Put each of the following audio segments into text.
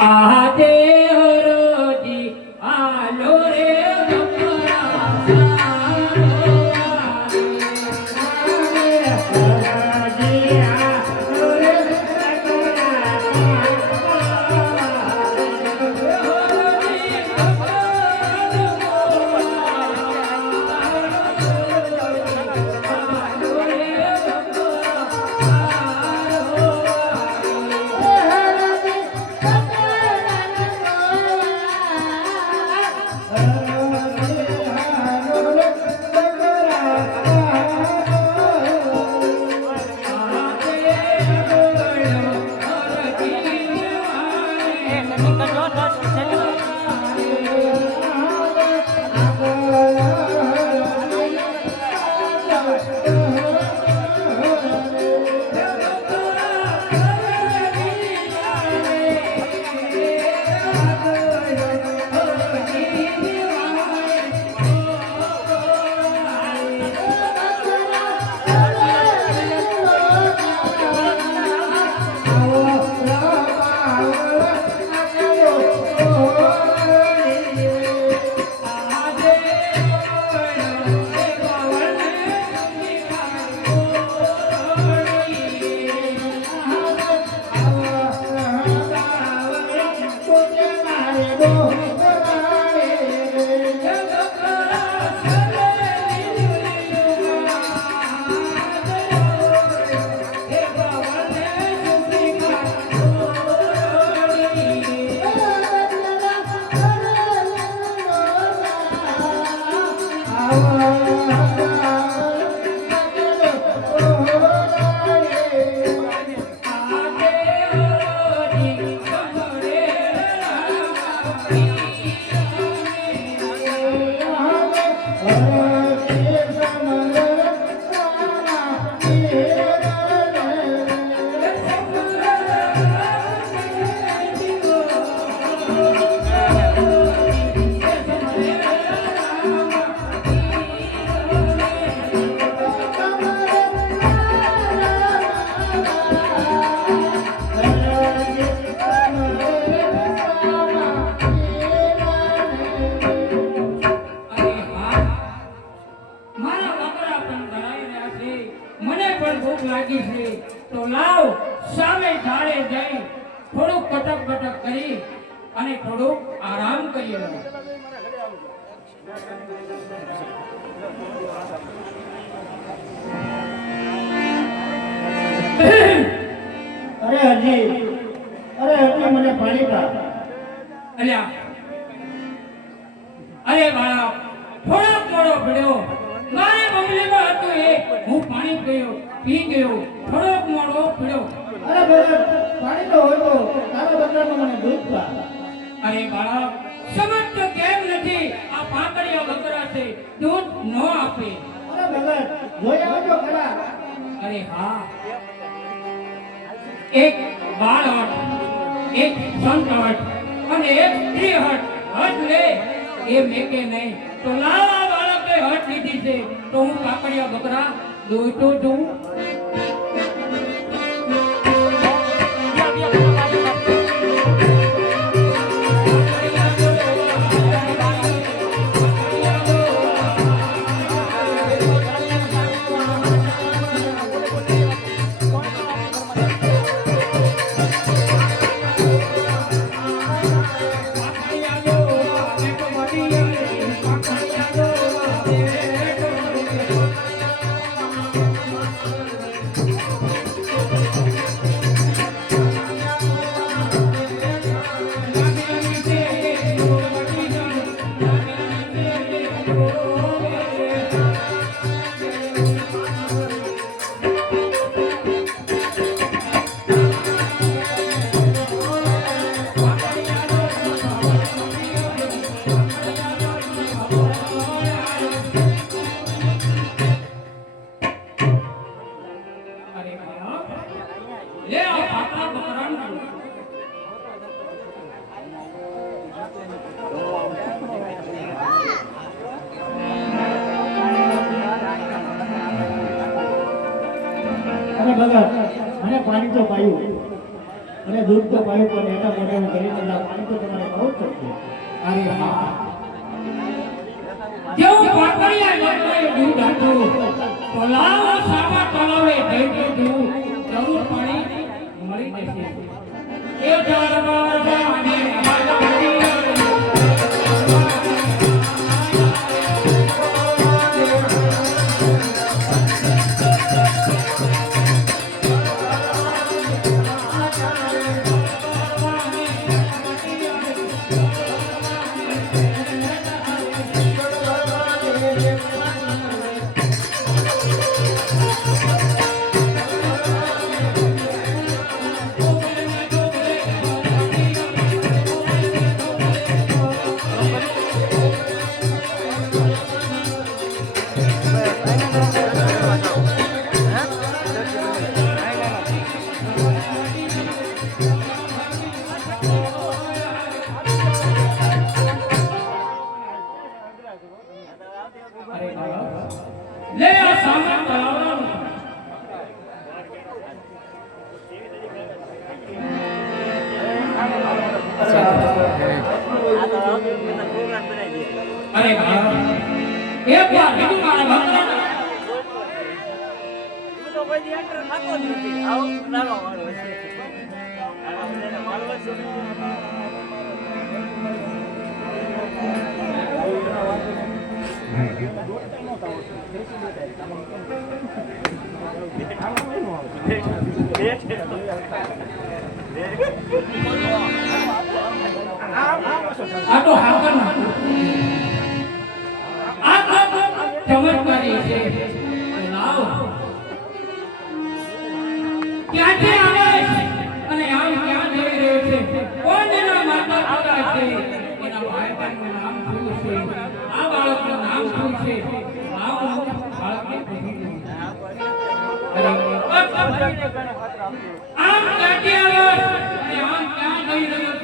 આજે અરે હજી અરે હજી મને પાણી પ્રાપ્ત અલ્યા. અરે બાળક થોડોક મોડો પડ્યો. મારે બંગલીમાં હતો એ. હું પાણી પીયો પી ગયો. થોડોક મોડો પડ્યો. અરે પાણી તો હોય તો તારા બકરામાં મને દૂધ પ્રાપ્ત અરે બાળક સમજતો કેમ નથી? આ પાંકડિયા બકરા છે દૂધ ન આપે. અરે ભગત જોઈ આવજો ખરા. અરે હા. એક બાળ હટ એક સંત હટ અને એક સ્ત્રી હટ હટ લે. એ મેકે નહીં. તો લાવા બાળકે હટ લીધી છે. તો હું કાકડિયા બકરા દોઈતો છું વગર મને પાણી તો પાયું. અને દૂધ તો પાયું, પણ એના મોઢાને કરી દીધા પાણી તો તમારે બહુ જ અરે હા. કેવું પાતળિયા લોકોએ દૂધ આપ્યું તલાવ સાવા તળાવે જઈ દૂધ જરૂર પાણી મળી જશે. એ જાળવા આ તો હાકર આ આમ કાટિયાવાડ અને આમ ક્યાં જઈ રહ્યો?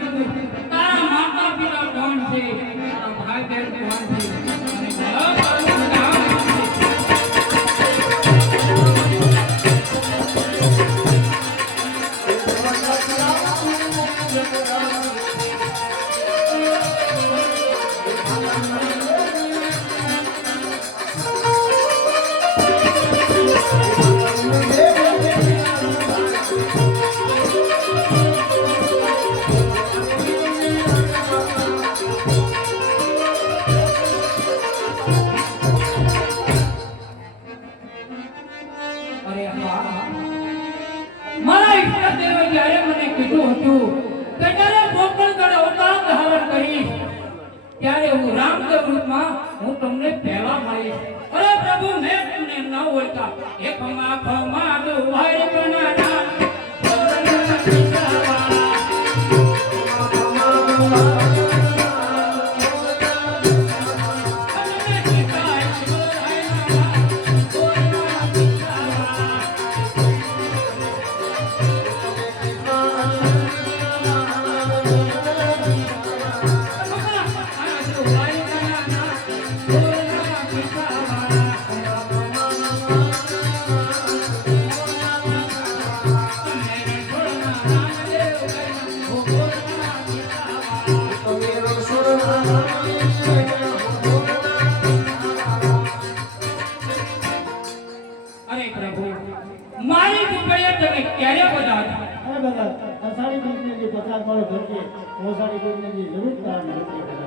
પહેલા મળીશ અરે પ્રભુ મેં તમને ન ઓળખા. એક માફ માગો ભાઈ બનાના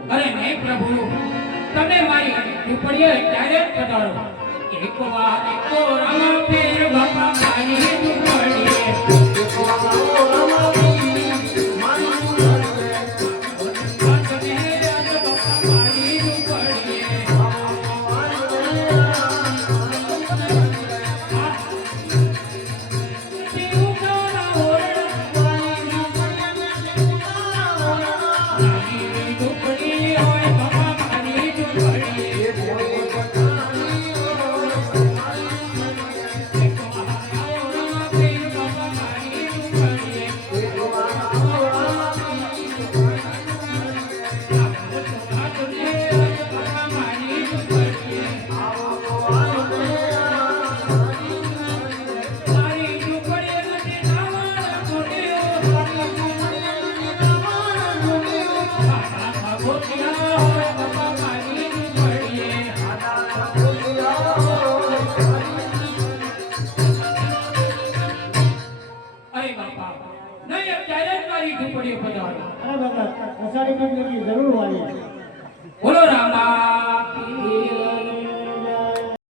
અરે નહીં પ્રભુ તમે મારી ઝૂંપડીએ ક્યારે પધારો? એક વાર તો રામ પીર બાપા મારી ઝૂંપડીએ તમે અરે અષાઢી બીજની જરૂર વાળી બોલો રામા.